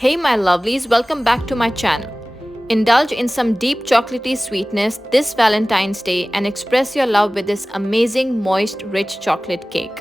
Hey my lovelies, welcome back to my channel. Indulge in some deep chocolatey sweetness this Valentine's Day and express your love with this amazing moist rich chocolate cake.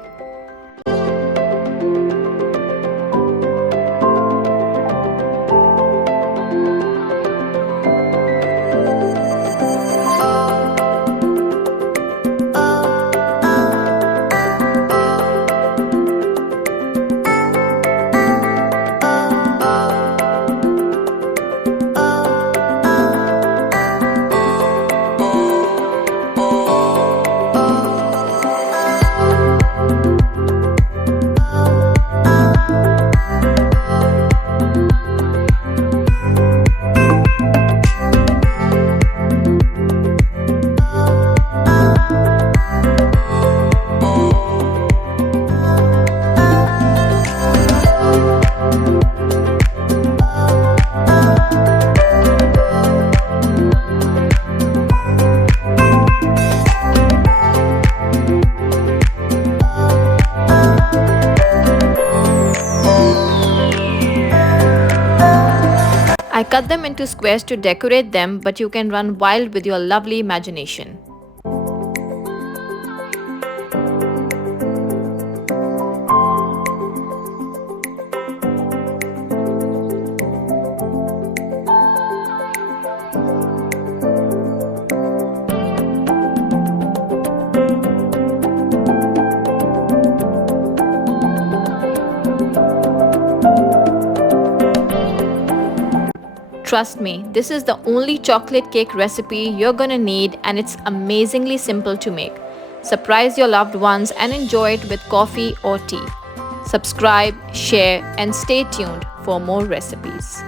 I cut them into squares to decorate them, but you can run wild with your lovely imagination. Trust me, this is the only chocolate cake recipe you're gonna need and it's amazingly simple to make. Surprise your loved ones and enjoy it with coffee or tea. Subscribe, share and stay tuned for more recipes.